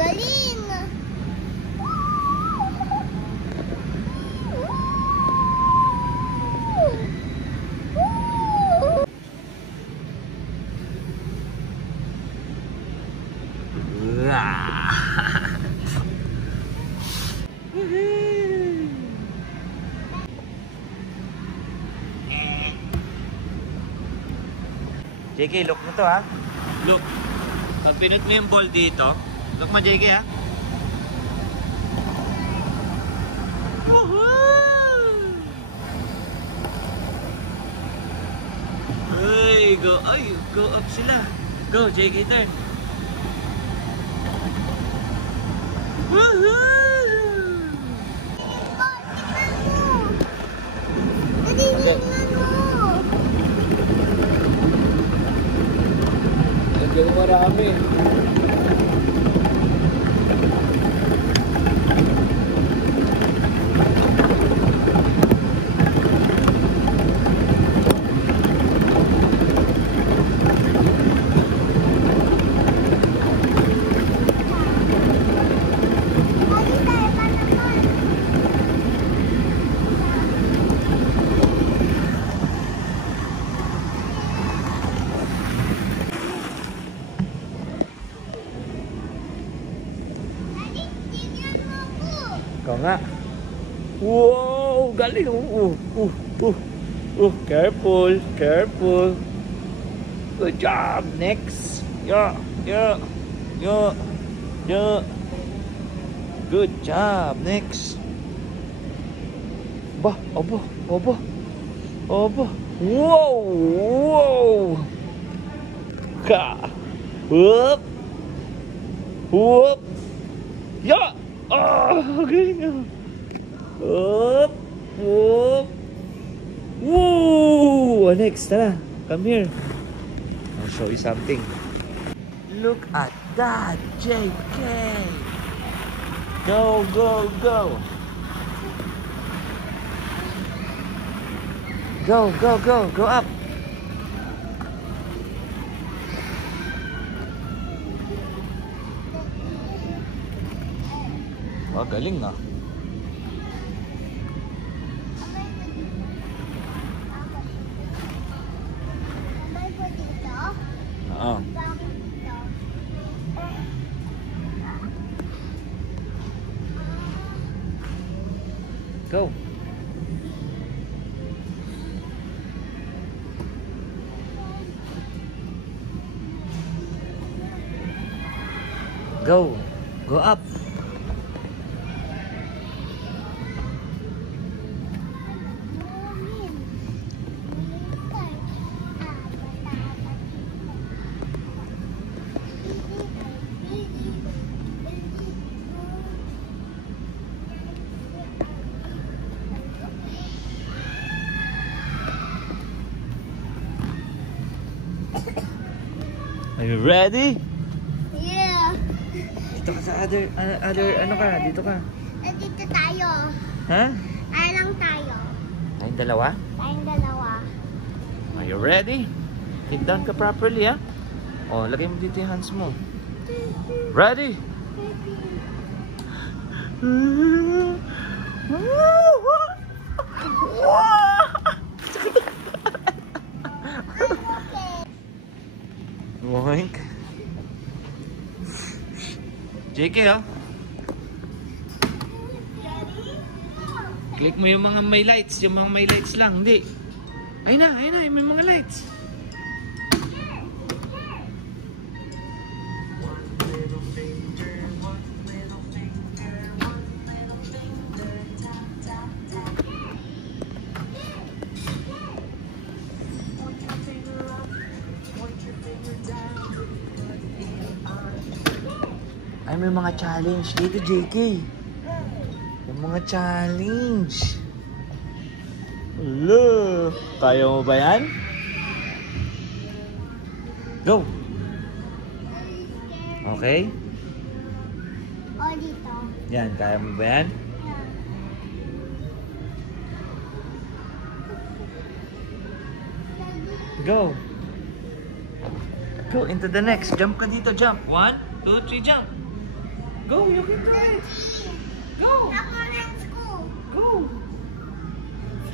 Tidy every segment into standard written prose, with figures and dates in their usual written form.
Galing! JK, look mo to ha. Look. Pag pinut mo yung ball dito, look mo JK ha. Woohoo! Ay, go up sila. Go JK, turn. Woohoo! Medyo marami. Ikaw nga. Wow! Galing! Careful! Careful! Good job! Next! Yeah! Good job! Next! Obo! Wow! Ka! Whoop! Yeah! Galing! Whoop! Woo! Next, tara. Come here. I'll show you something. Look at that, JK! Go! Go up! Galing ah. Go. Go up. Are you ready? Yeah. Dito ka sa other ano ka? Dito ka. Dito tayo. Ha? Lang tayo. Tayong dalawa? Tayong dalawa. Are you ready? Sit down ka properly ha? Oh, lagay mo dito yung hands mo. Ready? Moink. JK oh. Click mo yung mga may lights, lang, hindi. Ayun na, may mga lights. Ay, may mga challenge dito, JK. May mga challenge. Hello. Kaya mo ba yan? Go. Okay? O, dito. Yan, kaya mo ba yan? Go. Go into the next. Jump ka dito, jump. 1, 2, 3, jump. Go, you can do it. Go. Ako friends ko. Go.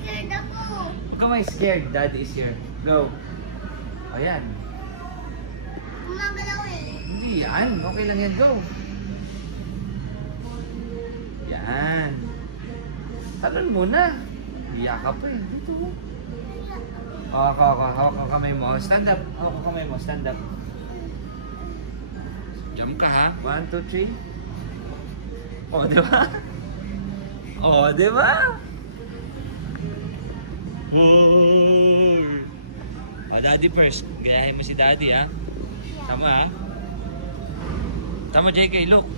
Scared ako. Huwag ka may scared. Daddy is here. Go. O yan. Gumagalaw eh. Hindi yan. Okay lang yan. Go. Yan. Talon muna. Iyak ka pa eh. Dito mo. Hawak ka kamay mo. Stand up. Hawak ka kamay mo. Stand up. Jump ka ha. 1, 2, 3. O, di ba? O, di ba? O, daddy first. Gayahin mo si daddy ha. Tama ha. Tama JK, look.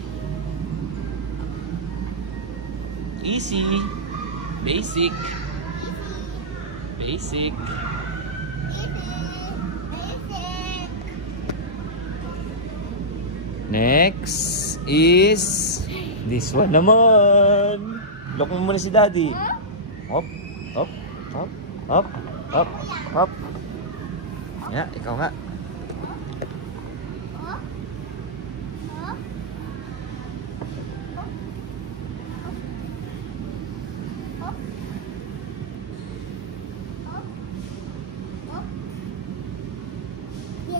Easy. Basic. Basic. Next is this one naman. Lock mo muna si daddy. Hop, hop, hop, hop, hop, hop. Yeah, ikaw nga.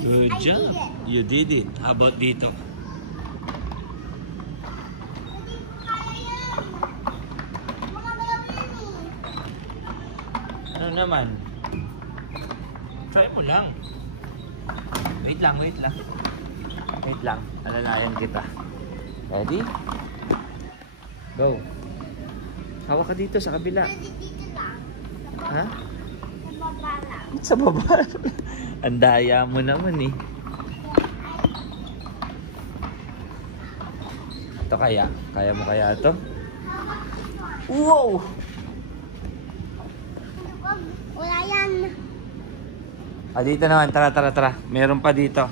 Good job. You did it. How about dito? Ano naman? Try mo lang. Wait lang, wait lang. Wait lang. Alalayan kita. Ready? Go. Hawak ka dito sa kabila. Dito lang. Ha? Sa baba lang. Sa baba. Ang daya mo naman eh. Ito kaya? Kaya mo kaya ito? Wow! Wala yan. Ah, dito naman. Tara, tara, tara. Meron pa dito.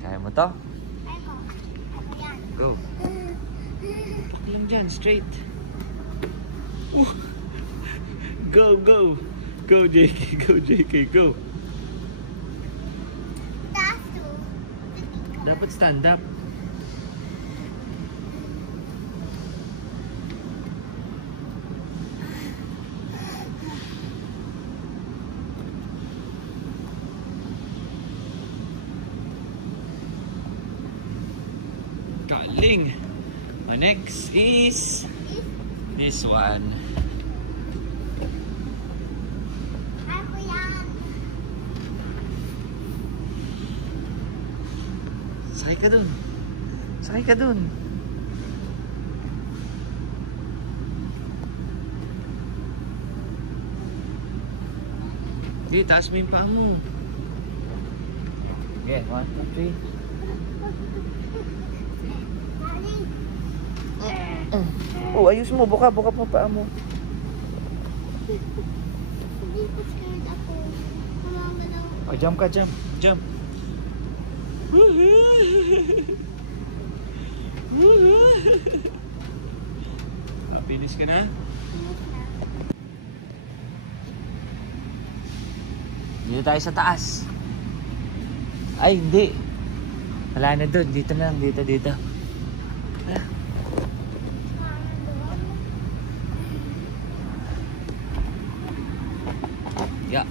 Kaya mo to? Ayoko. Ayoko yan. Go. Yan dyan, straight. Go, go. Go, JK. Go, JK. Go. Taas to. Dapat stand up. Galing. Next is this one. Ako yan. Sakay ka dun. Sakay ka dun. Sige, taas mo yung paa mo. Okay, 1, 2, 3. Oh, ayos mo. Buka pa paa mo. Hindi ko scared ako. Gumagalaw. Oh, jump ka, jump. Jump. Finish ka na? Dito tayo sa taas. Ay, hindi. Wala na doon. Dito na lang. Dito. Ah. Yeah.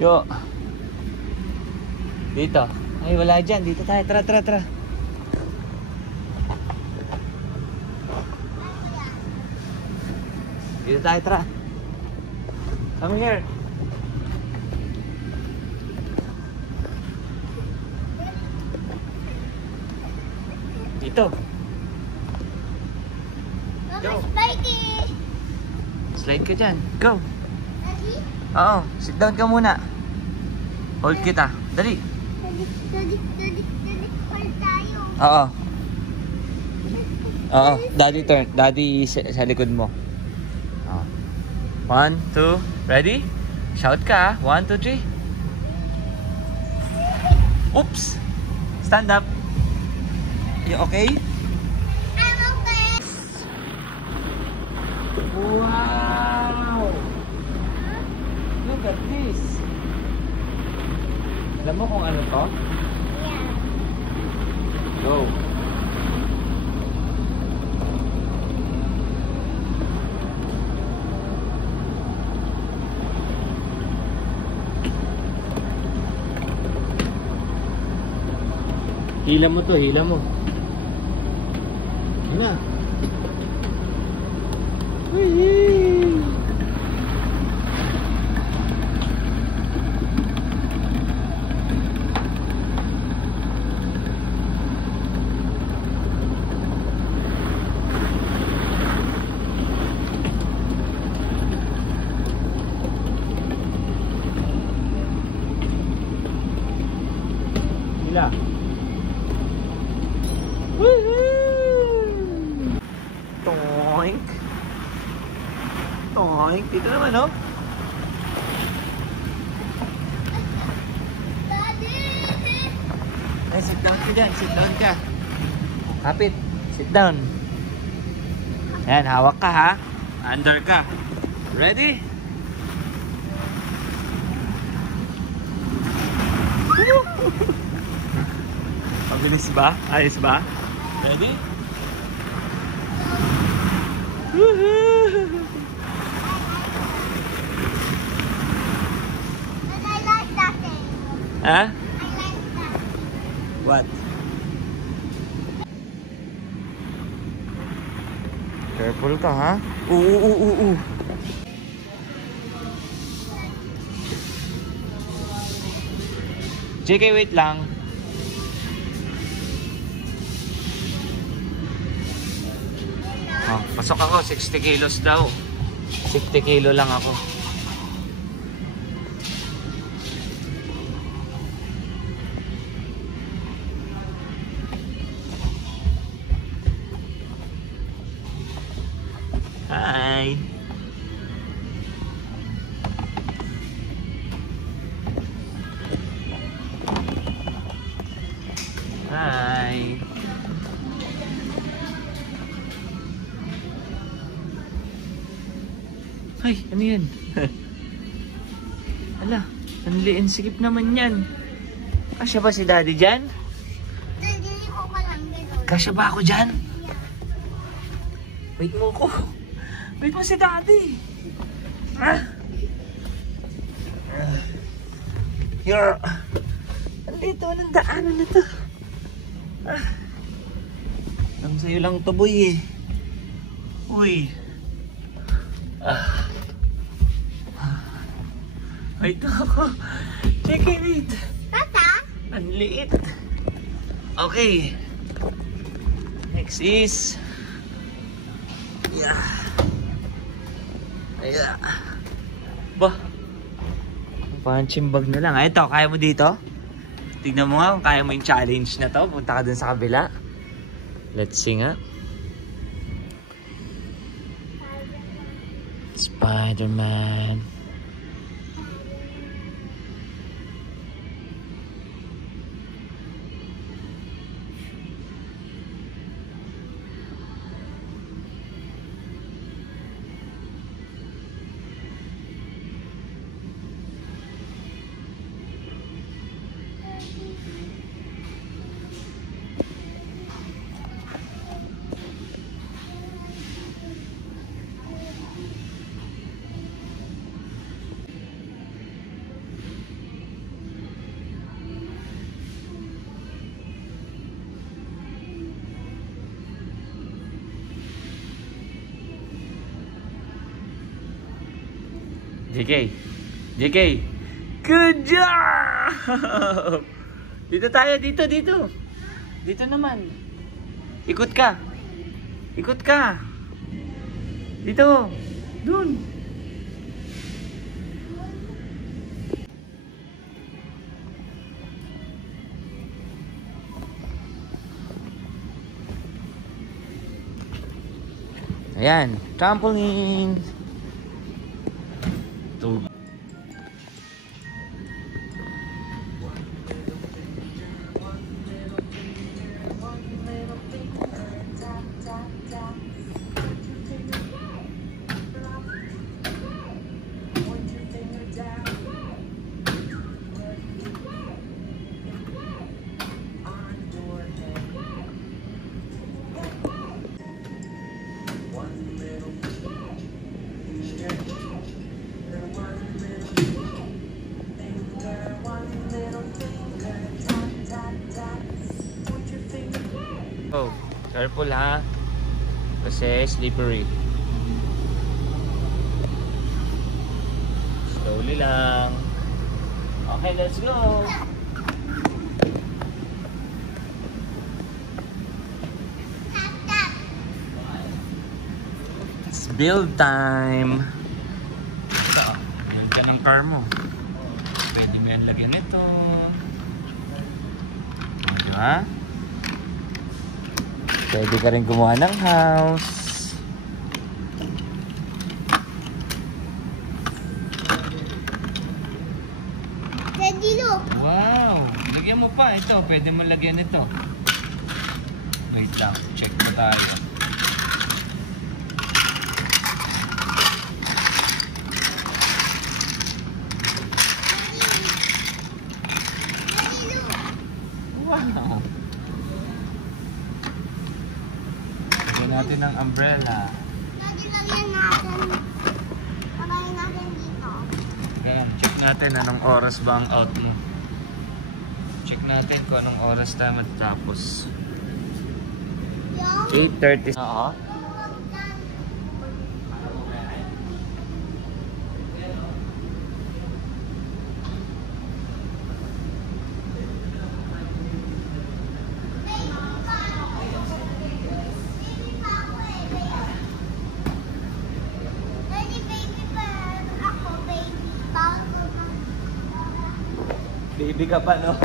Yo. Dito. Ay, wala dyan. Dito tayo. Tara. Dito tayo, tara. Come here. Dito. Mama, spiky. Slide ka dyan. Go. Daddy? Oo. Sit down ka muna. Hold kita. Dali. Daddy. Hold tayo. Oo. Oo. Daddy turn. Daddy sa likod mo. 1, 2, ready? Shout ka. 1, 2, 3. Oops. Stand up. You okay? I'm okay. Wow! at this. Alam mo kung ano to? Yeah. Go. Hila mo to, hila mo. Yun na. Hila. Toink. Toink. Dito naman, oh. Daddy! Ay, sit down ka dyan. Sit down ka. Kapit. Sit down. Ayan, hawak ka, ha? Under ka. Ready? Mabilis ba? Ayos ba? Ready? But I like that thing. Ha? I like that. What? Careful ka, ha? Oo. JK, wait lang. Oh, pasok ako, 60 kilos daw. 60 kilo lang ako. Hi. Hi. Ay, ano yan? Ala, nanliin sikip naman yan. Kasya ba si Daddy dyan? Daddy ko pa lang gano'n. Kasya ba ako dyan? Wait mo ko. Wait mo si Daddy. Ha? Here. Andito, anong daanan na to? Ang sayo lang to, boy, eh. Uy. Wait ako. Check it. Tata? Ang liit. Okay. Next is... Yeah. Yeah. Bah. Punching bag na lang. Ito, kaya mo dito? Tignan mo nga kung kaya mo yung challenge na to. Punta ka dun sa kabila. Let's see nga. Spider-Man. JK, good job! Dito tayo, dito. Dito naman. Ikot ka. Dito. Dun. Ayan, trampoline. Ito. Careful ha. Kasi slippery. Slowly lang. Okay, let's go. It's build time. Ito, yun ka ng car mo. Pwede mo yan lagyan ito. Diba? Pwede ka rin gumawa ng house. Daddy, look. Wow! Lagyan mo pa. Ito, pwede mo lagyan ito. Wait lang. Check mo tayo. Daddy, look. Wow! Lagyan natin ng umbrella. Daddy, lagyan natin. Lagyan natin dito. Ayan, check natin anong oras ba ang out mo. Check natin kung anong oras tayo matapos. Yung 8:30. Oo. Daddy, baby pa. Ako, baby. Bawal ko na. Baby ka pa, no?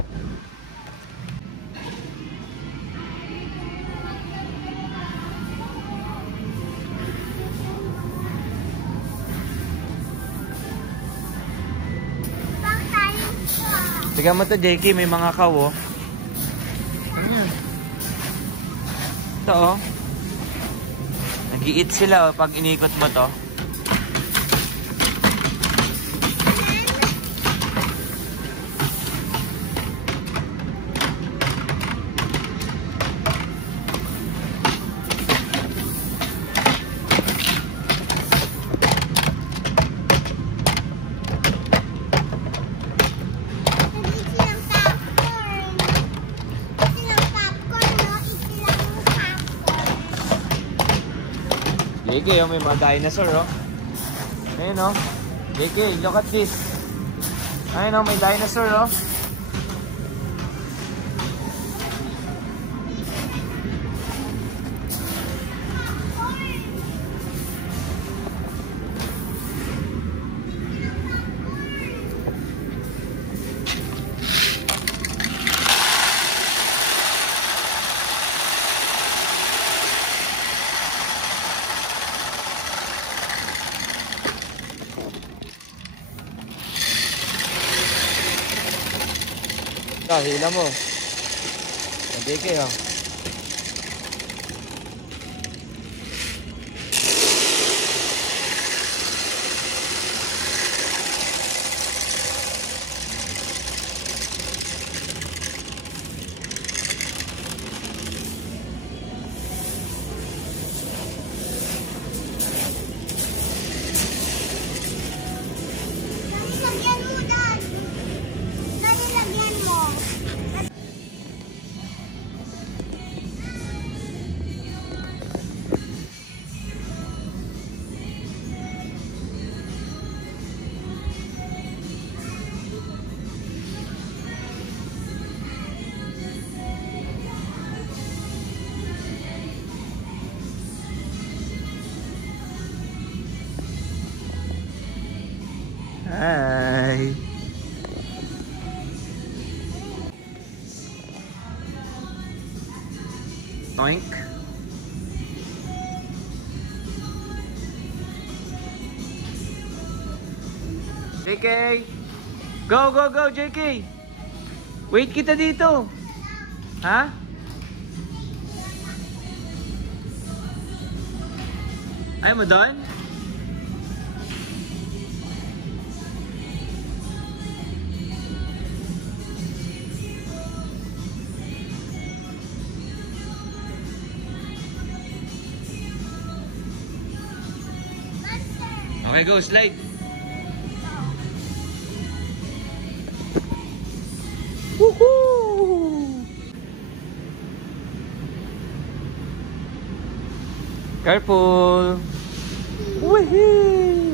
Bang tayo siya. Tignan mo to, JK. May mga kaw, oh. Ayan. Ito, oh. Nag-i-eat sila, oh, pag inikot mo to. Daddy, silang popcorn. Silang popcorn, no? Silang popcorn. JK, oh, may mga dinosaur, oh. Ayun, oh. JK, look at this. Ayun, oh, may dinosaur, oh. Hila mo. JK, oh. Daddy, lagyan mo, Dad. Daddy, lagyan mo. Hi. Toink. JK! Go, go, go, JK! Wait kita dito! Ha? Ayaw mo doon? Okay, go, slide! Woohoo! Careful! Woohoo!